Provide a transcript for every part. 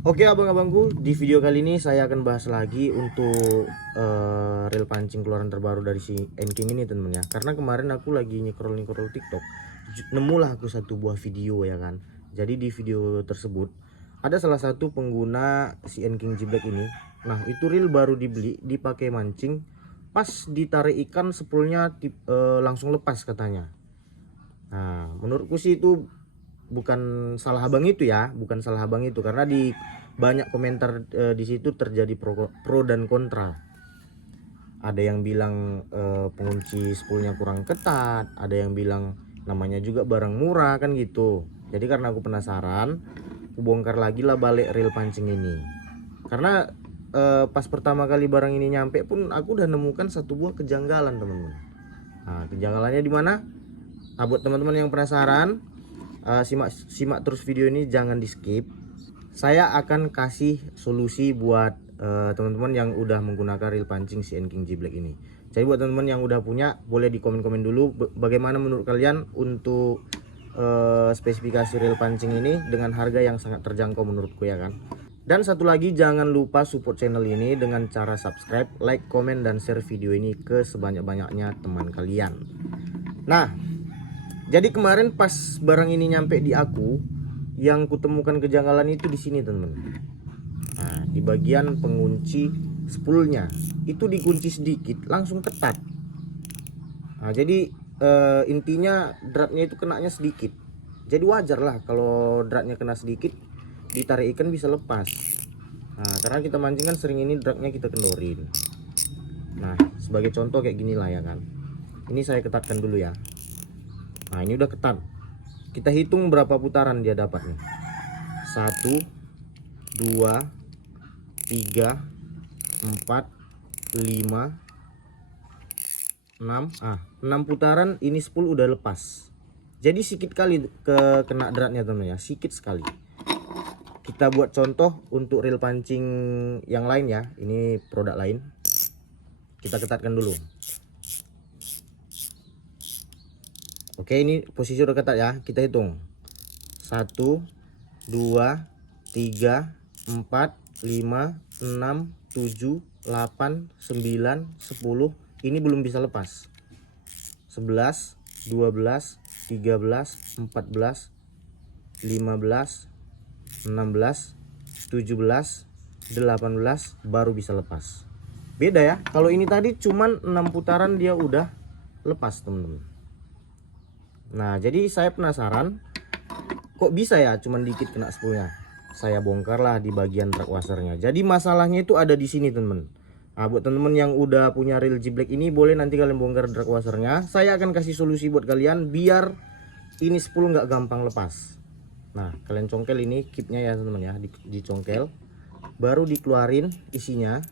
Oke abang-abangku, di video kali ini saya akan bahas lagi untuk reel pancing keluaran terbaru dari si Enking ini temen ya. Karena kemarin aku lagi nyekrol TikTok, nemulah aku satu buah video ya kan. Jadi di video tersebut ada salah satu pengguna si Enking Jiblek ini. Nah itu reel baru dibeli, dipakai mancing, pas ditarik ikan spoolnya langsung lepas katanya. Nah menurutku sih itu bukan salah abang itu ya, bukan salah abang itu, karena di banyak komentar di situ terjadi pro dan kontra. Ada yang bilang pengunci spoolnya kurang ketat, ada yang bilang namanya juga barang murah kan gitu. Jadi karena aku penasaran, aku bongkar lagi lah balik reel pancing ini. Karena pas pertama kali barang ini nyampe pun aku udah nemukan satu buah kejanggalan teman-teman. Nah, kejanggalannya di mana? Nah, buat teman-teman yang penasaran, simak terus video ini, jangan di skip. Saya akan kasih solusi buat teman-teman yang udah menggunakan reel pancing si Enking Jiblek ini. Jadi buat teman-teman yang udah punya, boleh di komen-komen dulu bagaimana menurut kalian untuk spesifikasi reel pancing ini dengan harga yang sangat terjangkau menurutku ya kan. Dan satu lagi, jangan lupa support channel ini dengan cara subscribe, like, komen, dan share video ini ke sebanyak-banyaknya teman kalian. Nah, jadi kemarin pas barang ini nyampe di aku, yang kutemukan kejanggalan itu di sini teman-teman. Nah, di bagian pengunci spoolnya itu dikunci sedikit langsung ketat. Nah, jadi intinya dratnya itu kenanya sedikit. Jadi wajar lah kalau dratnya kena sedikit, ditarik ikan bisa lepas. Nah, karena kita mancing kan sering ini dratnya kita kendorin. Nah, sebagai contoh kayak gini lah ya kan. Ini saya ketatkan dulu ya. Nah, ini udah ketat. Kita hitung berapa putaran dia dapat nih. 1, 2, 3, 4, 5, 6. 6 putaran ini spool udah lepas. Jadi sedikit kali kena dratnya teman ya, sedikit sekali. Kita buat contoh untuk reel pancing yang lain ya. Ini produk lain. Kita ketatkan dulu. Oke, ini posisi udah ketat ya. Kita hitung. 1, 2, 3, 4, 5, 6, 7, 8, 9, 10. Ini belum bisa lepas. 11, 12, 13, 14, 15, 16, 17, 18 baru bisa lepas. Beda ya. Kalau ini tadi cuman 6 putaran dia udah lepas, teman-teman. Nah, jadi saya penasaran, kok bisa ya cuman dikit kena spoolnya. Saya bongkar lah di bagian track washernya. Jadi masalahnya itu ada di sini teman. Nah, buat teman-teman yang udah punya reel Jiblek ini, boleh nanti kalian bongkar track washernya. Saya akan kasih solusi buat kalian biar ini spool nggak gampang lepas. Nah, kalian congkel ini kipnya ya teman-teman ya, dicongkel, baru dikeluarin isinya.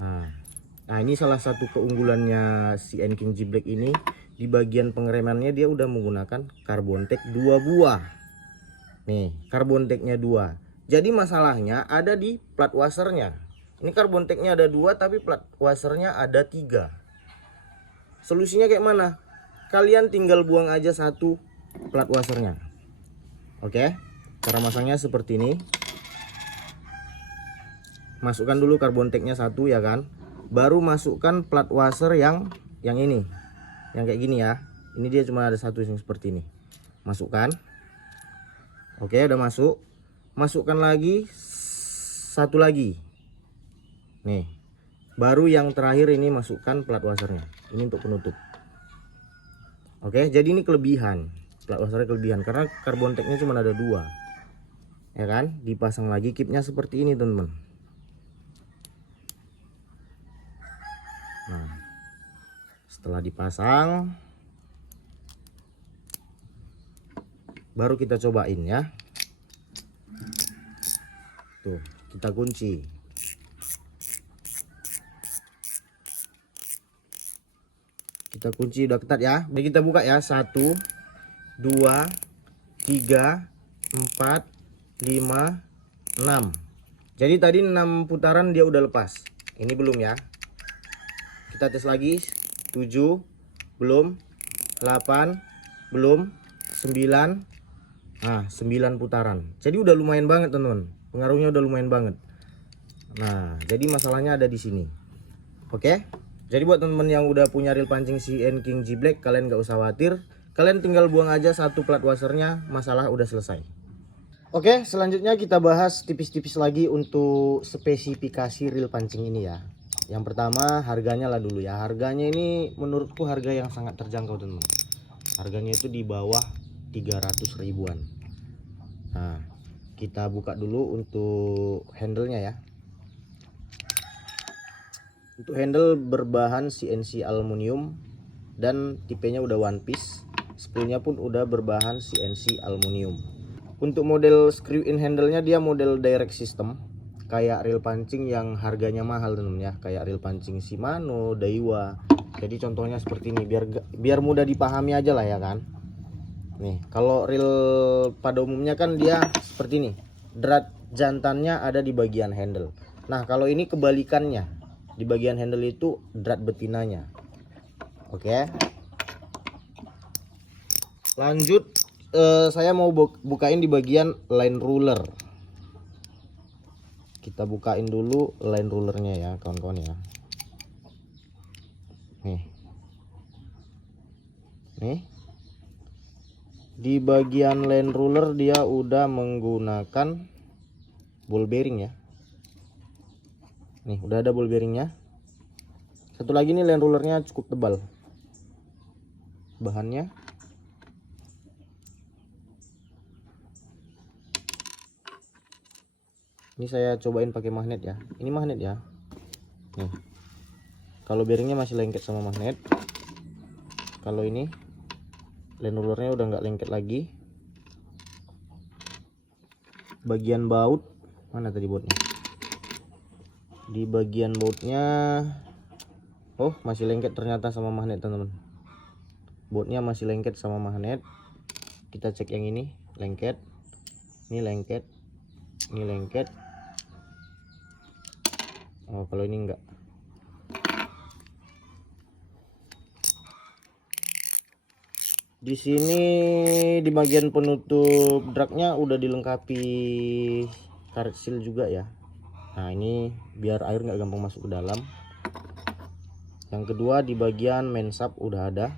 Nah, ini salah satu keunggulannya si Enking Jiblek ini. Di bagian pengeremannya dia udah menggunakan Carbon-Tech 2 buah. Nih, Carbon-Tech-nya 2. Jadi masalahnya ada di plat washernya. Ini Carbon-Tech-nya ada 2 tapi plat washernya ada 3. Solusinya kayak mana? Kalian tinggal buang aja satu plat washernya. Oke, cara masangnya seperti ini. Masukkan dulu Carbon-Tech-nya 1 ya kan. Baru masukkan plat washer yang ini. Yang kayak gini ya. Ini dia cuma ada satu yang seperti ini. Masukkan. Oke, udah masuk. Masukkan lagi satu lagi. Nih. Baru yang terakhir ini masukkan plat washernya. Ini untuk penutup. Oke, jadi ini kelebihan. Plat washernya kelebihan karena Carbon-Tech-nya cuma ada 2. Ya kan? Dipasang lagi kipnya seperti ini, teman-teman. Nah, setelah dipasang, baru kita cobain ya. Tuh, kita kunci. Kita kunci udah ketat ya. Ini kita buka ya. 1, 2, 3, 4, 5, 6. Jadi tadi 6 putaran dia udah lepas. Ini belum ya. Kita tes lagi. 7 belum, 8 belum, 9, Nah, 9 putaran. Jadi udah lumayan banget teman-teman. Pengaruhnya udah lumayan banget. Nah, jadi masalahnya ada di sini. Oke. Jadi buat teman-teman yang udah punya reel pancing CN King G Black, kalian gak usah khawatir. Kalian tinggal buang aja satu plat washernya, masalah udah selesai. Oke, selanjutnya kita bahas tipis-tipis lagi untuk spesifikasi reel pancing ini ya. Yang pertama harganya lah dulu ya. Harganya ini menurutku harga yang sangat terjangkau teman-teman. Harganya itu di bawah 300 ribuan. Nah, kita buka dulu untuk handle-nya ya. Untuk handle berbahan CNC aluminium dan tipenya udah one piece. Spoolnya pun udah berbahan CNC aluminium. Untuk model screw in handle-nya dia model direct system, kayak reel pancing yang harganya mahal teman-teman ya, kayak reel pancing Shimano, Daiwa. Jadi contohnya seperti ini biar mudah dipahami aja lah ya kan. Nih, kalau reel pada umumnya kan dia seperti ini. Drat jantannya ada di bagian handle. Nah, kalau ini kebalikannya. Di bagian handle itu drat betinanya. Oke. Lanjut, saya mau bukain di bagian line ruler. Kita bukain dulu line rulernya ya kawan-kawan ya. Nih, di bagian line ruler dia udah menggunakan ball bearing ya. Nih udah ada ball bearingnya. Satu lagi nih, line rulernya cukup tebal bahannya. Ini saya cobain pakai magnet ya. Ini magnet ya. Nih. Kalau bearingnya masih lengket sama magnet. Kalau ini line rulernya udah nggak lengket lagi. Bagian baut mana tadi bautnya? Di bagian bautnya, oh masih lengket ternyata sama magnet teman-teman. Bautnya masih lengket sama magnet. Kita cek yang ini lengket. Ini lengket. Ini lengket. Oh, kalau ini enggak. Di sini di bagian penutup dragnya udah dilengkapi karet seal juga ya. Nah, ini biar air nggak gampang masuk ke dalam. Yang kedua di bagian mansap udah ada.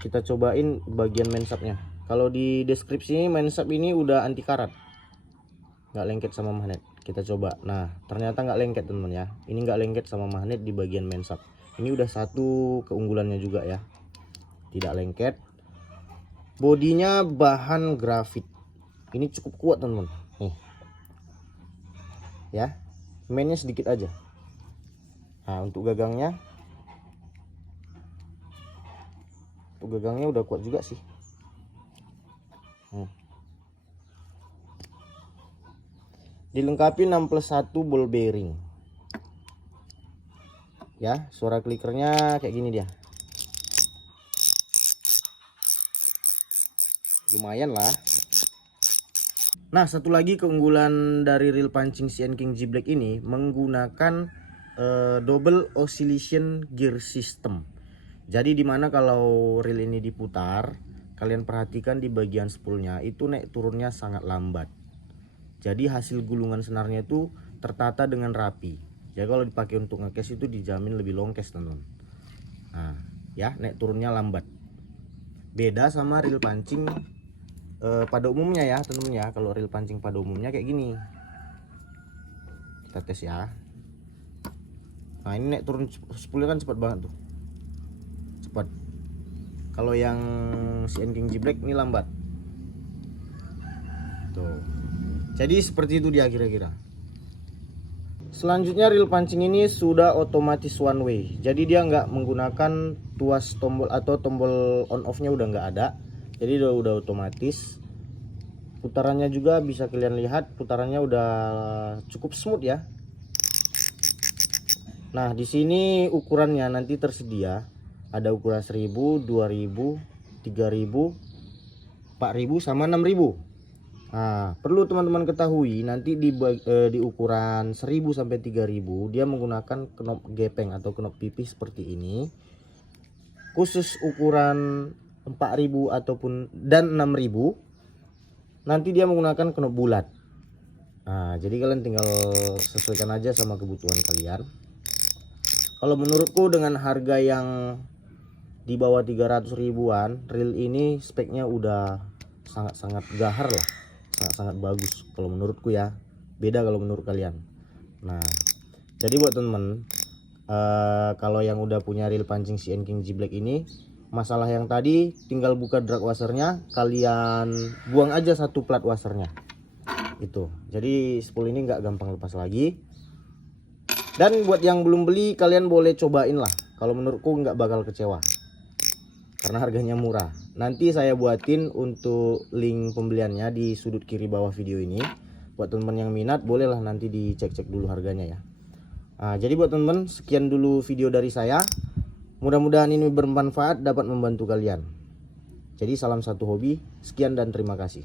Kita cobain bagian mansapnya. Kalau di deskripsi mansap ini udah anti karat, nggak lengket sama magnet. Kita coba. Nah, ternyata nggak lengket teman-teman ya. Ini nggak lengket sama magnet di bagian mansap. Ini udah satu keunggulannya juga ya. Tidak lengket. Bodinya bahan grafit. Ini cukup kuat teman-teman. Nih. Ya. Mainnya sedikit aja. Nah, untuk gagangnya udah kuat juga sih. Dilengkapi 6+1 ball bearing. Ya, suara klikernya kayak gini dia. Lumayan lah. Nah, satu lagi keunggulan dari reel pancing CN King G Black ini menggunakan double oscillation gear system. Jadi dimana kalau reel ini diputar, kalian perhatikan di bagian spoolnya itu naik turunnya sangat lambat. Jadi hasil gulungan senarnya itu tertata dengan rapi. Jadi kalau dipakai untuk ngekes itu dijamin lebih longkes teman-teman. Nah, ya naik turunnya lambat. Beda sama reel pancing pada umumnya ya teman-teman ya. Kalau reel pancing pada umumnya kayak gini. Kita tes ya. Nah, ini naik turun spoolnya kan cepat banget tuh. Cepat. Kalau yang CN King G Black ini lambat. Tuh. Jadi seperti itu dia kira-kira. Selanjutnya reel pancing ini sudah otomatis one way. Jadi dia nggak menggunakan tuas tombol atau tombol on off-nya udah nggak ada. Jadi udah otomatis. Putarannya juga bisa kalian lihat, putarannya udah cukup smooth ya. Nah, di sini ukurannya nanti tersedia. Ada ukuran 1000, 2000, 3000, 4000 sama 6000. Nah, perlu teman-teman ketahui nanti di ukuran 1000 sampai 3000 dia menggunakan knop gepeng atau knop pipih seperti ini. Khusus ukuran 4000 ataupun dan 6000 nanti dia menggunakan knop bulat. Nah, jadi kalian tinggal sesuaikan aja sama kebutuhan kalian. Kalau menurutku dengan harga yang di bawah 300 ribuan, reel ini speknya udah sangat-sangat gahar lah, sangat-sangat bagus kalau menurutku ya. Beda kalau menurut kalian. Nah, jadi buat temen kalau yang udah punya reel pancing si N-King G Black ini, masalah yang tadi tinggal buka drag washernya, kalian buang aja satu plat washernya itu. Jadi spool ini nggak gampang lepas lagi. Dan buat yang belum beli, kalian boleh cobain lah. Kalau menurutku nggak bakal kecewa karena harganya murah. Nanti saya buatin untuk link pembeliannya di sudut kiri bawah video ini. Buat teman yang minat bolehlah nanti dicek-cek dulu harganya ya. Nah, jadi buat teman, sekian dulu video dari saya. Mudah-mudahan ini bermanfaat, dapat membantu kalian. Jadi salam satu hobi. Sekian dan terima kasih.